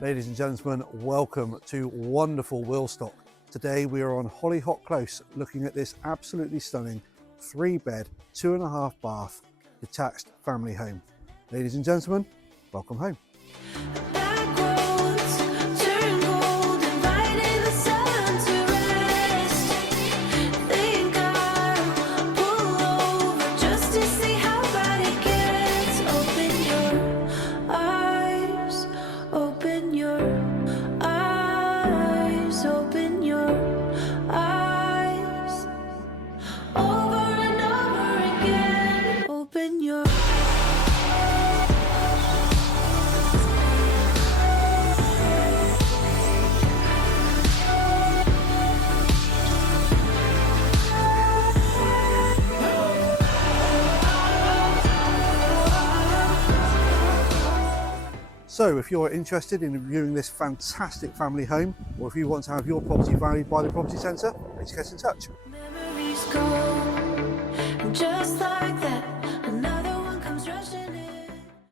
Ladies and gentlemen, welcome to wonderful Wilstock. Today we are on Hollyhock Close looking at this absolutely stunning 3-bed, 2.5 bath detached family home. Ladies and gentlemen, welcome home. So if you're interested in viewing this fantastic family home, or if you want to have your property valued by the property centre, please get in touch.